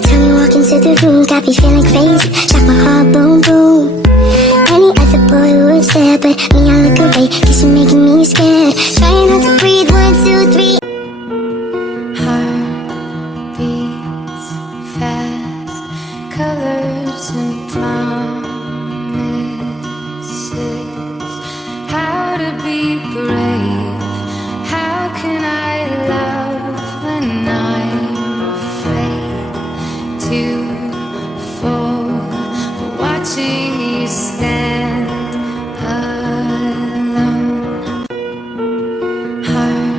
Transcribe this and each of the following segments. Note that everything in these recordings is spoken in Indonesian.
time you walk into the room, got me feeling crazy, shock my heart, boom, boom. Any other boy would stare, but me, I look away, cause you're making me scared. Trying not to breathe, 1, 2, 3. Heart beats fast, colors and promises. How to be brave, how can I love when I'm afraid to fall, watching you stand alone. Heart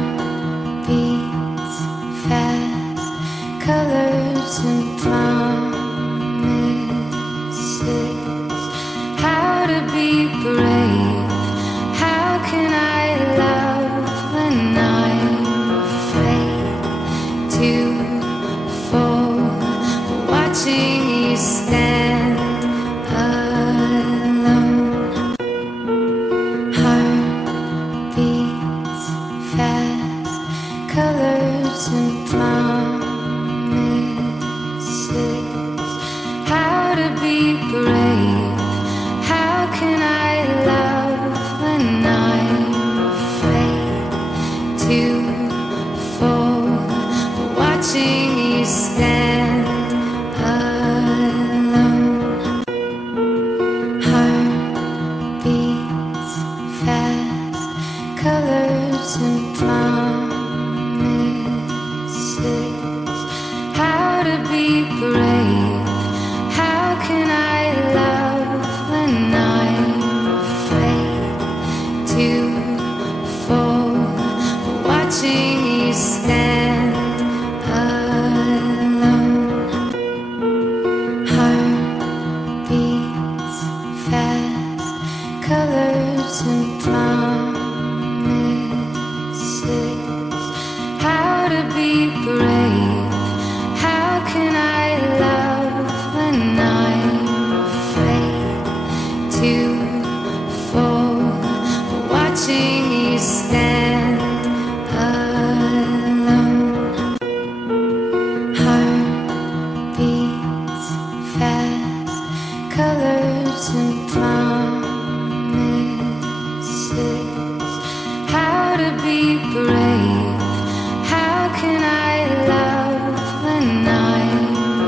beats fast, colors and promises. How to be brave, how can I love when I'm afraid to fall, watching you stand alone. Heart beats fast, colors and promises. How to be brave, how can I love when I'm afraid to fall, watching you stand alone. Heart beats fast, colors and promises. How to be brave, how can I love when I'm afraid to fall, watching you stand alone. Heart beats fast, colors and promises. How to be brave, how can I love when I'm afraid to fall, watching you stand alone. Heart beats fast, colors and promises. How to be brave, how can I love when I'm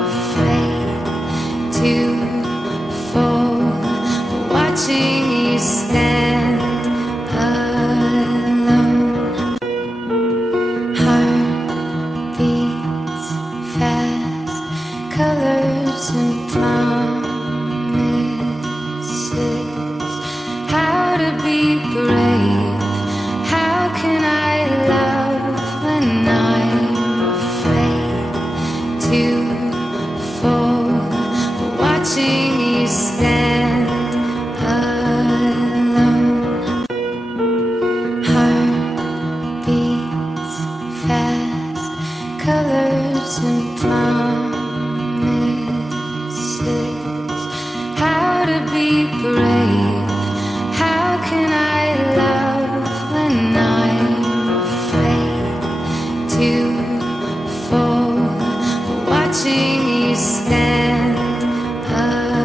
afraid to fall, watching you stand alone. Heart beats fast, colors and promises. How to be brave, how can I love when I'm afraid to fall, watching you stand alone. Heart beats fast, colors and promises. How to be brave, how can I love when I'm afraid to fall, watching you stand alone.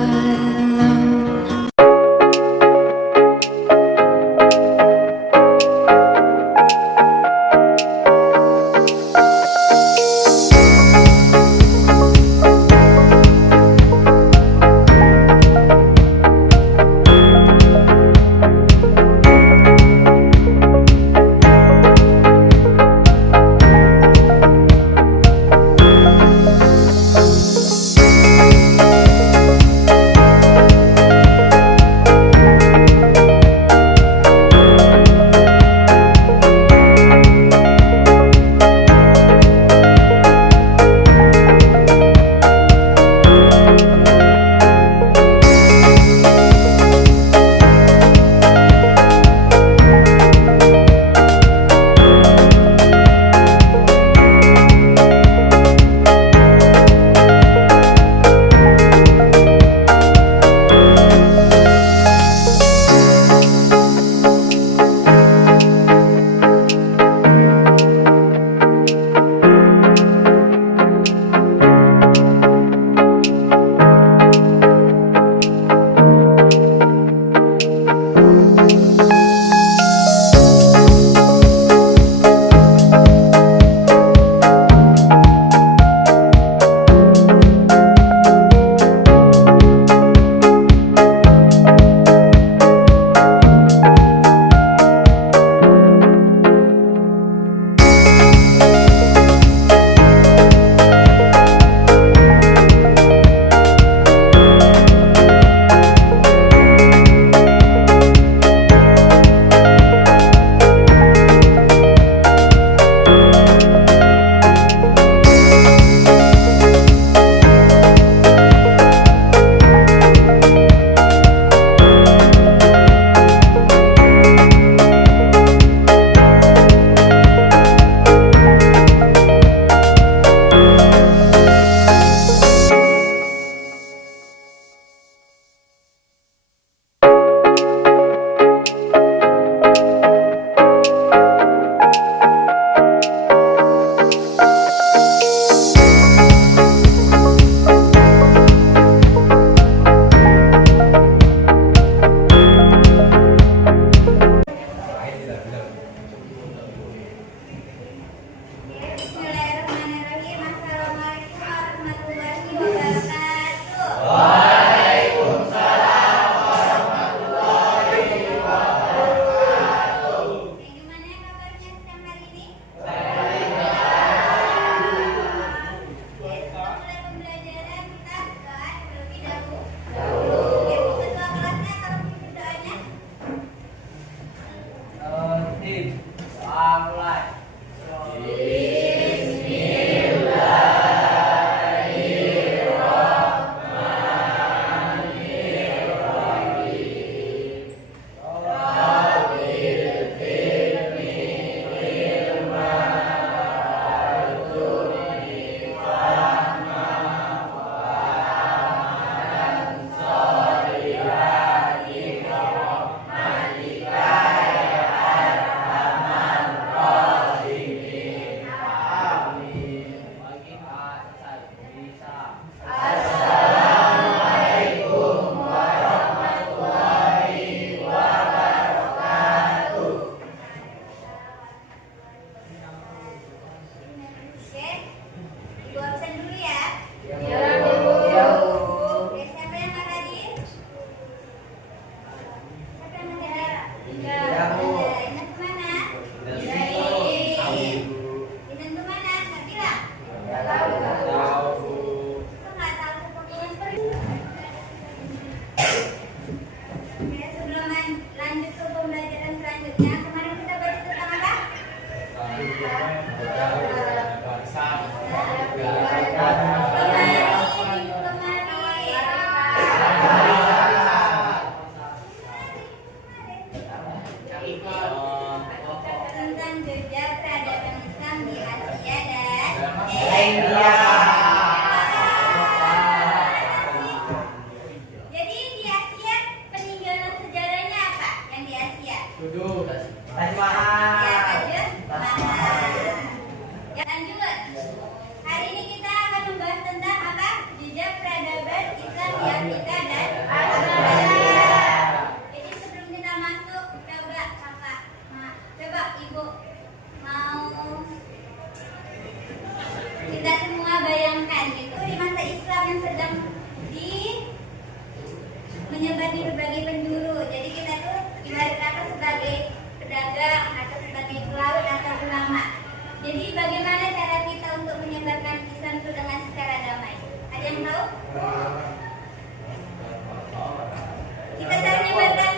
Kita cara menyebarkan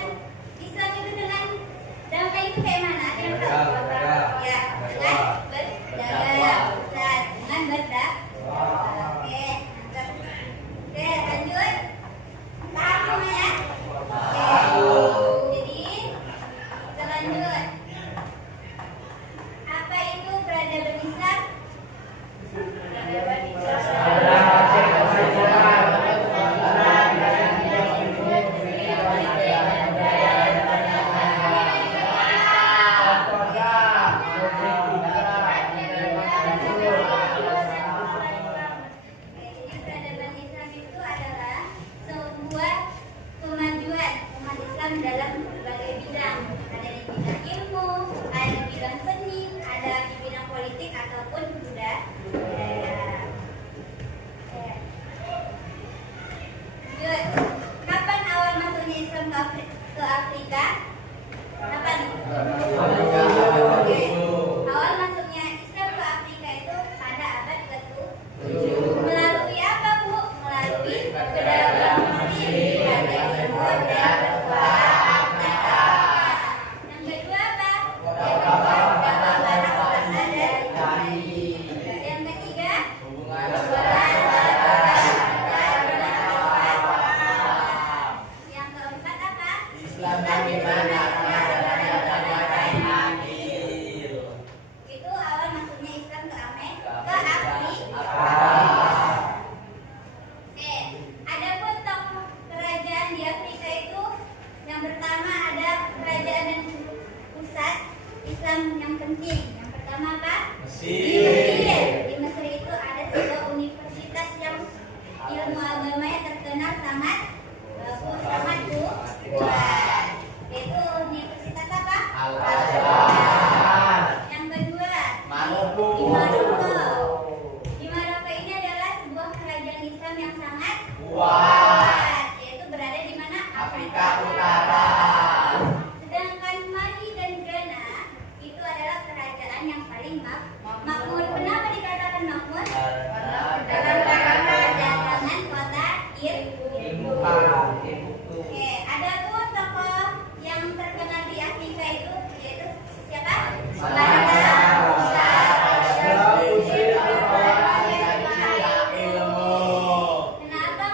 Islam itu dengan damai itu kayak mana? Ada yang tahu? Ya, dengan berdagang, Ustaz. Dengan berdagang. Oke, mantap. Oke, lanjut. Paham semuanya? Oke. Jadi kita lanjut. Apa itu peradaban Islam? Peradaban Islam itu adalah sebuah kemajuan umat Islam dalam berbagai bidang. Ada di bidang ilmu, ada di bidang seni, ada di bidang politik ataupun budaya. Lanjut. Kapan awal masuknya Islam ke Afrika? Kapan? Oke. Awal masuknya Islam ke Afrika itu pada abad ke-7. Melalui apa, Bu? Melalui perdagangan Muslim dari timur dan Afrika. Yang kedua apa? Yang kedua perdagangan harta dari yang ketiga hubungan yang keempat apa? Islam di mana? Itu awal masuknya Islam ke Afrika. Adapun tokoh kerajaan di Afrika itu yang pertama ada kerajaan dan pusat Islam yang penting. Yang pertama apa? Mesir. Di Mesir itu ada sebuah universitas yang ilmu agamanya terkenal sangat bagus, sangat kuat. Yaitu universitas apa? Al-Azhar. Yang kedua, di Maroko. Di Maroko ini adalah sebuah kerajaan Islam yang sangat kuat, yaitu berada di mana? Afrika Utara. Sedangkan Mali dan Ghana itu adalah kerajaan yang paling makmur. Kenapa dikatakan makmur? Karena perdagangan kota ilmu. Oke, ada pun tokoh yang terkenal di Afrika itu yaitu siapa? Kenapa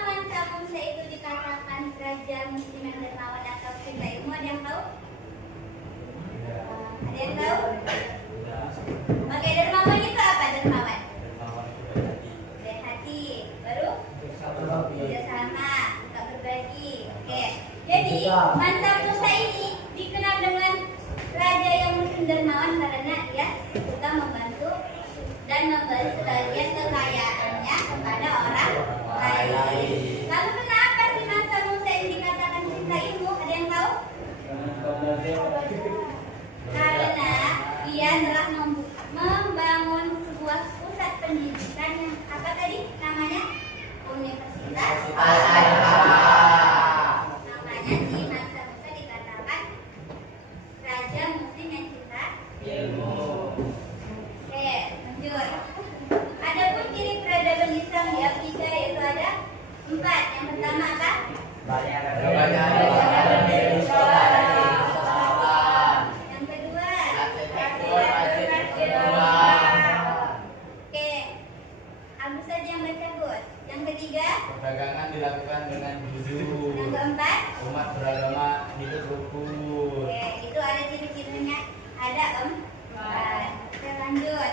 Mansa Musa itu dikatakan raja muslim yang dermawan atau cinta ilmu? Ada yang tahu? Ada yang tahu? Oke, dermawan itu apa dermawan? Baik hati. Baru? Kerjasama, suka berbagi. Oke. Jadi Mansa Musa ini dikenal dengan raja yang muslim dermawan karena dia suka membantu dan memberi sebagian kekayaannya kepada orang lain. Lalu kenapa si Mansa Musa ini dikatakan cinta ilmu? Ada yang tahu? Karena dia telah membangun sebuah pusat pendidikan yang apa tadi namanya? Universitas Al-Azhar. Namanya si Mansa Musa dikatakan raja muslim yang cinta ilmu. Oke, lanjut. Adapun ciri peradaban Islam di Afrika yaitu ada 4. Yang pertama apa? Yang kedua, oke, Abu saja yang baca, Gus. Yang ketiga, perdagangan dilakukan dengan jujur. yang keempat, Umat beragama hidup rukun. oke, itu ada ciri-cirinya. Ada 4. Kita lanjut.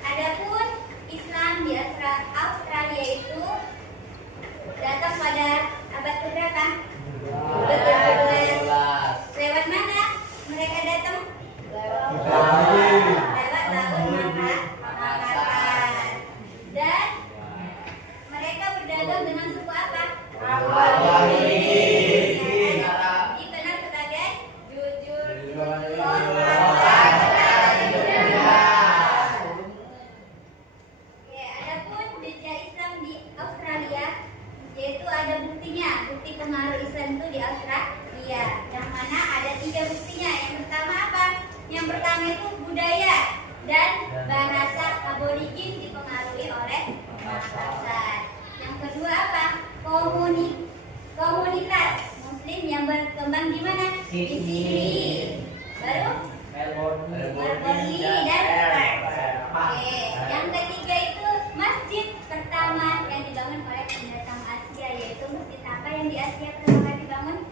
Adapun Islam di Australia itu datang pada abad keberapa? Abad ke-12. Lewat mana mereka datang? Lewat laut Makassar. Dan mereka berdagang dengan suku apa? Dikenal sebagai jujur. Adapun jejak Islam di Australia yaitu ada buktinya, bukti pengaruh Islam itu di Australia. Yang mana ada 3 buktinya. Yang pertama apa? Yang pertama itu budaya dan bahasa aborigin dipengaruhi oleh Makassar. Yang kedua komunitas Muslim yang berkembang di mana? Di Sydney. Baru Melbourne dan Perth. Oke. Yang ketiga itu masjid pertama yang dibangun oleh pendatang Asia, yaitu masjid apa yang di Asia pertama kali dibangun?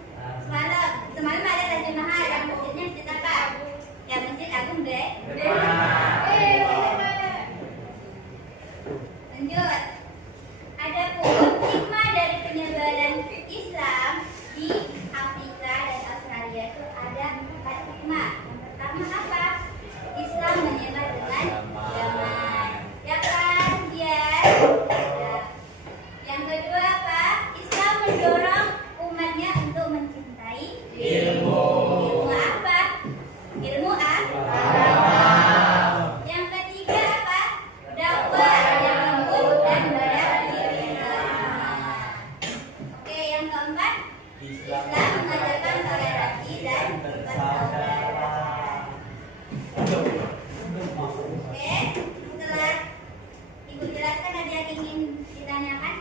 Semalam ada Taj Mahal, yang masjidnya masjid apa? Ya Masjid Agung deh. Lanjut. Ada hikmah dari penyebaran Islam di Afrika dan Australia itu ada 4 hikmah. Yang pertama apa? Islam menyebar dengan damai. Ya kan, dia. Yang kedua apa? Islam mendorong umatnya untuk mencintai ilmu. Ilmu apa? Ilmu agama. Yang ketiga apa? Dakwah yang lembut dan berilmu. Oke, yang keempat, Islam mengajarkan toleransi dan persaudaraan. Oke, setelah Ibu jelaskan, ada yang ingin ditanyakan?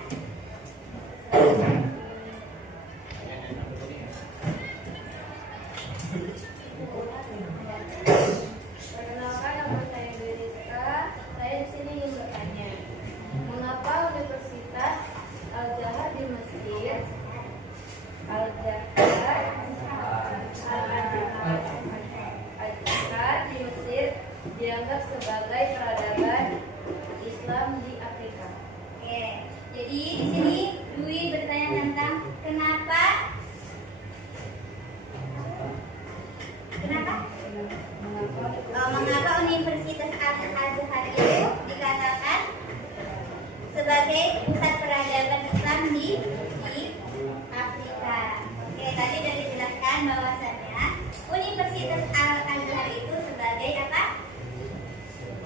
Perkenalkan, nama saya Deriska. Saya di sini ingin bertanya, mengapa Universitas Al-Azhar di Mesir, dianggap sebagai peradaban Islam di Afrika? Oke, jadi di sini Dwi bertanya tentang kenapa mengapa Universitas Al-Azhar itu dikatakan sebagai pusat peradaban Islam di Afrika. Oke, tadi sudah dijelaskan bahwasannya Universitas Al-Azhar itu sebagai apa?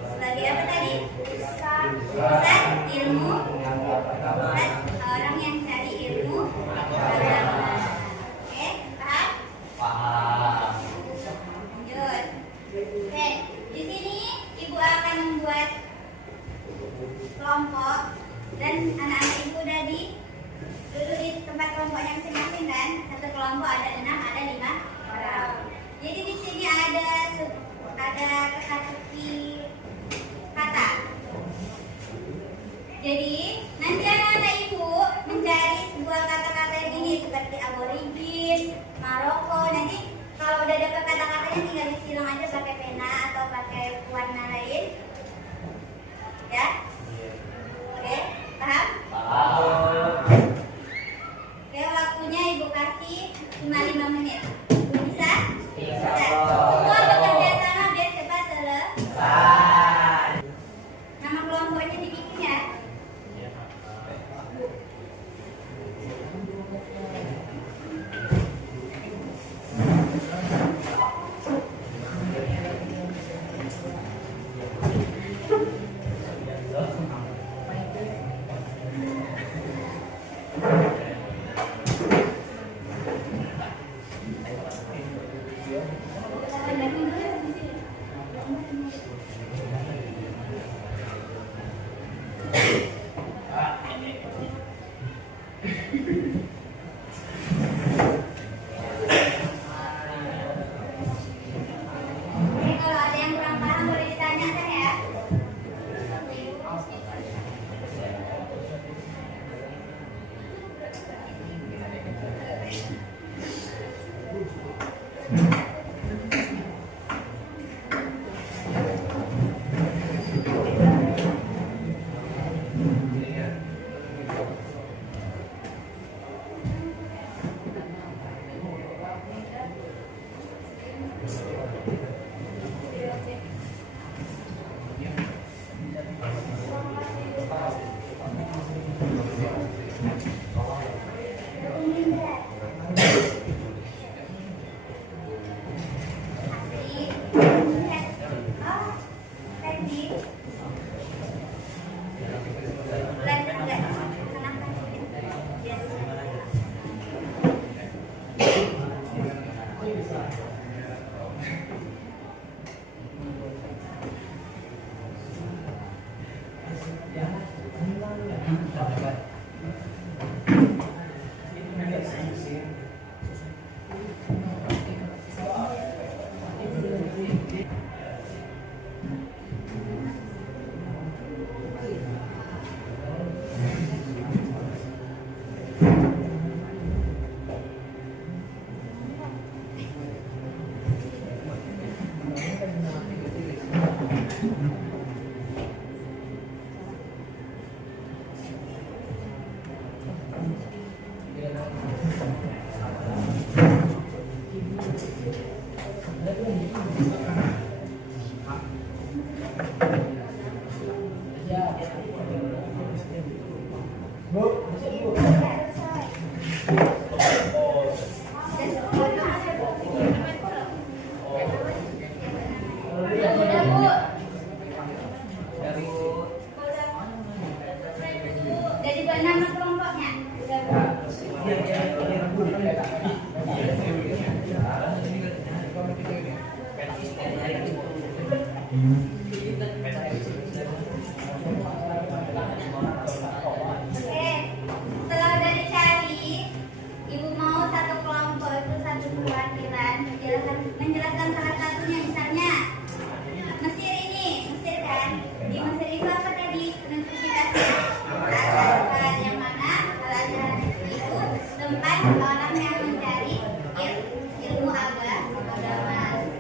Sebagai apa tadi? Pusat ilmu, pusat orang yang cari ilmu agama. Oke, paham? Paham. Lanjut. Oke, di sini Ibu akan membuat kelompok dan anak-anak Ibu udah duduk di tempat kelompoknya masing-masing kan? Satu kelompok ada 6, ada 5 orang. Jadi di sini ada teka-teki kata. Jadi nanti anak-anak Ibu mencari sebuah kata-kata yang ini seperti aborigin, Maroko. Nanti kalau udah dapat kata-katanya tinggal disilang aja pakai pena atau pakai warna lain. Ya? Oke, paham? Oke, waktunya Ibu kasih cuma 5 menit. Bisa? Bisa. Semua bekerja sama biar cepat selesai. Nama kelompoknya dibikin ya. Oke, kalau ada yang kurang paham boleh ditanyakan ya. Jadi nama kelompoknya. Setelah udah dicari, ibu mau satu kelompok itu satu perwakilan menjelaskan salah satunya, misalnya Mesir ini, Mesir kan? Di Mesir itu apa tadi universitasnya? Al-Azhar, yang mana Al-Azhar itu tempat orang yang mencari ilmu agama.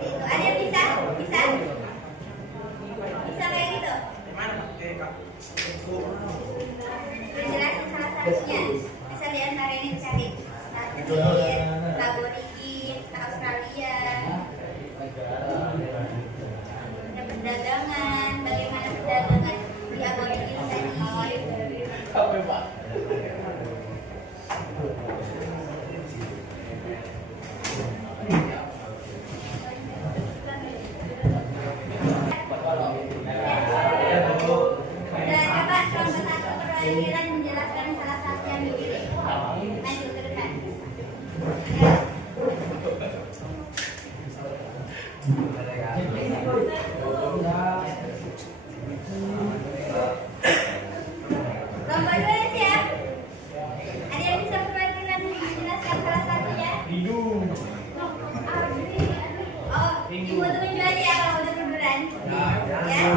Itu ada yang bisa kayak gitu. Menjelaskan salah satunya. Misal di antara ini dicari Mesir, Aborigin, Australia. Ada perdagangan, bagaimana perdagangan di Aborigin tadi. Dan coba kelompok satu perwakilan menjelaskan salah satu yang dipilih. Maju ke depan. Kelompok dua siap. Ada yang bisa perwakilan menjelaskan salah satunya? Oh, ibu tunjuk aja ya kalau udah berberan. Ya.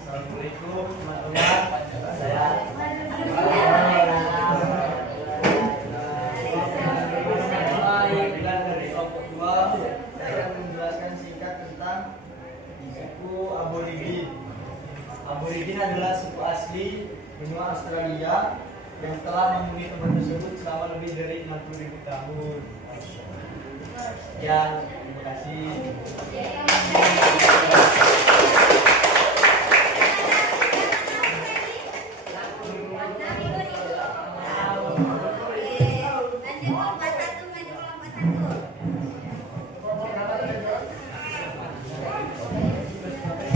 Assalamualaikum teman-teman. Saya dari kelompok 2. Saya akan menjelaskan singkat tentang suku Aborigin. Aborigin adalah suku asli benua Australia yang telah menghuni tempat tersebut selama lebih dari 60.000 tahun. Sekian, terima kasih.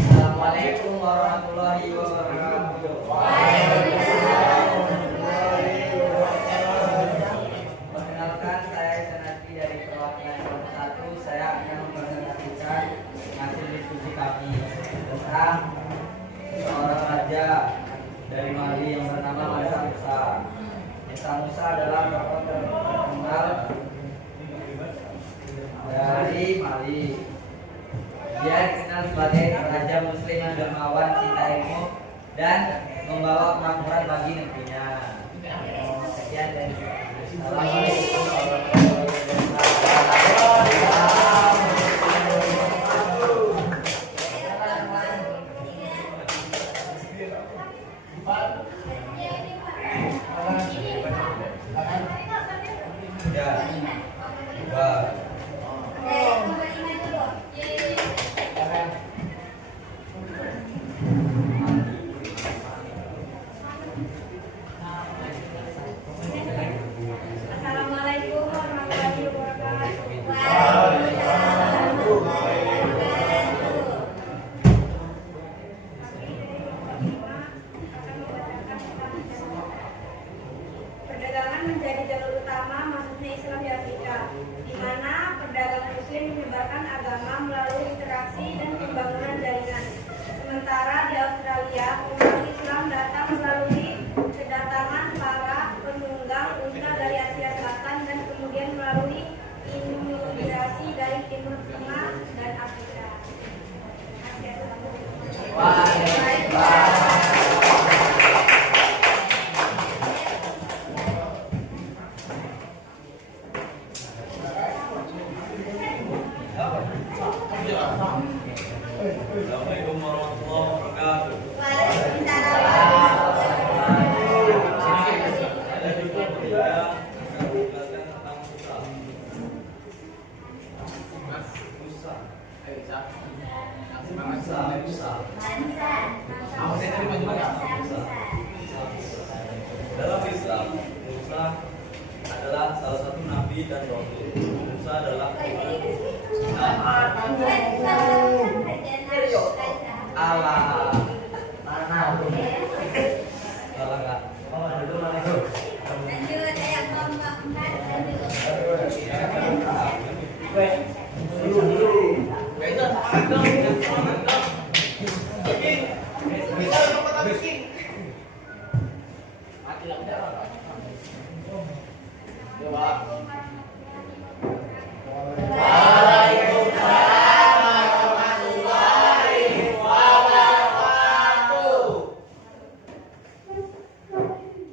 Assalamualaikum warahmatullahi wabarakatuh. Perkenalkan, saya Sanati dari perwakilan kelompok 1. Saya akan mempresentasikan hasil diskusi kami tentang seorang raja dari Mali yang bernama Mansa Musa. Mansa Musa adalah tokoh terkenal dari Mali. Dia dikenal sebagai raja muslim yang dermawan, cinta ilmu, dan membawa kemakmuran bagi negerinya. Sekian dan Assalamualaikum warahmatullahi Assalamualaikum warahmatullahi wabarakatuh. Perdagangan menjadi jalur utama masuknya Islam di Afrika, di mana perdagangan Muslim menyebarkan agama melalui interaksi dan pembangunan jaringan. Sementara di Australia, umat Islam datang melalui kedatangan para Islam. Musa adalah salah satu nabi dan rasul. Musa adalah Allah. Mana? Salah nggak? Oh, itu mana itu? Lanjut, saya kelompok 4 lanjut.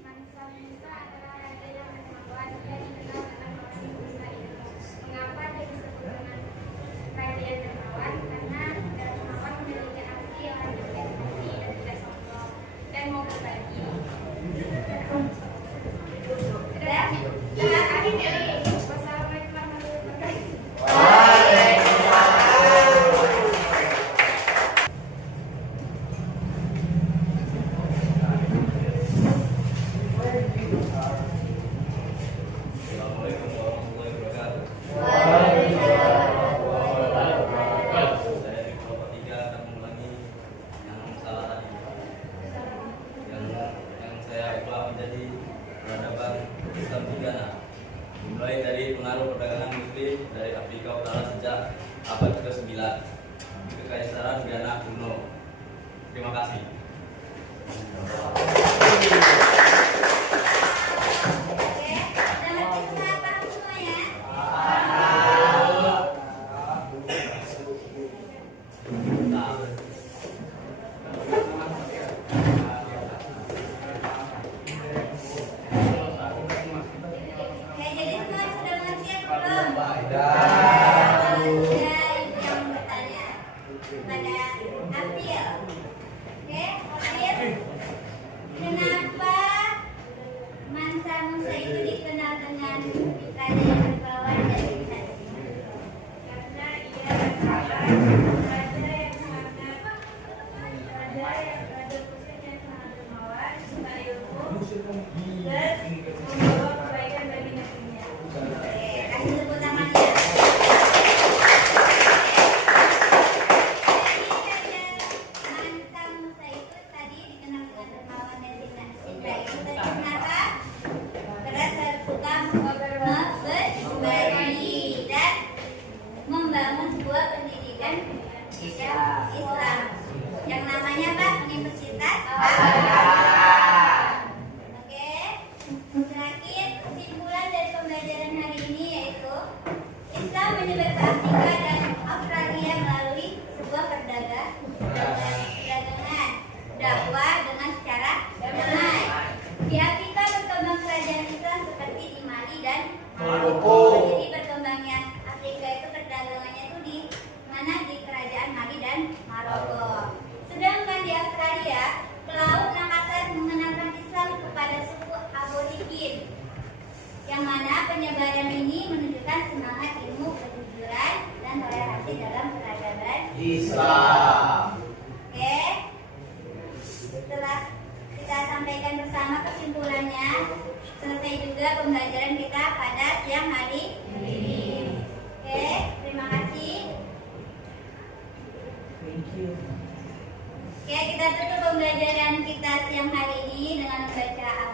Mansa Musa adalah raja yang dermawan dan dikenal dengan orang Musa itu. Mengapa dia disebut dengan raja yang dermawan? Karena dermawan memiliki arti yang rendah hati dan tidak sombong dan mau berbagi. Wassalamualaikum warahmatullahi wabarakatuh. Assalamualaikum warahmatullahi wabarakatuh. Saya di kelompok 3 akan mengulangi yang salah tadi. Yang saya ubah menjadi peradaban Islam di Ghana. Dimulai dari pengaruh perdagangan Muslim dari Afrika Utara sejak abad ke-9. Kekaisaran Ghana kuno. Terima kasih. Oke, selamat istirahat paham semua ya. Oke, jadi semua sudah mengerti atau belum? Kalau sudah, ibu yang bertanya kepada April. Oke, April, kenapa Mansa Musa itu dikenal dengan raja yang dermawan dan tidak? Karena ia adalah raja yang raja khusus yang sangat dermawan, suka ilmu, dan membawa kebaikan bagi negerinya. Oke, kasih tepuk tangannya. Jadi Mansa Musa itu tadi dikenal dengan dermawan dan tidak cinta. Itu tadi kenapa? Karena suka berbagi dan membangun sebuah pendidikan Islam yang namanya apa? Universitas Oke. Terakhir, kesimpulan dari pembelajaran hari ini yaitu Islam menyebar ke Afrika dan Australia melalui sebuah perdagangan, dakwah dengan secara damai. Di Afrika berkembang kerajaan Islam seperti di Mali dan Maroko. Jadi berkembangnya Afrika itu perdagangannya itu di mana? Di kerajaan Mali dan Maroko. Sedangkan di Australia, pelaut Makassar mengenalkan Islam kepada suku aborigin, yang mana penyebaran ini menunjukkan semangat ilmu, kejujuran, dan toleransi dalam peradaban Islam. Oke, setelah kita sampaikan bersama kesimpulannya, selesai juga pembelajaran kita pada siang hari ini. Oke, terima kasih. Oke, kita tutup pembelajaran kita siang hari ini dengan membaca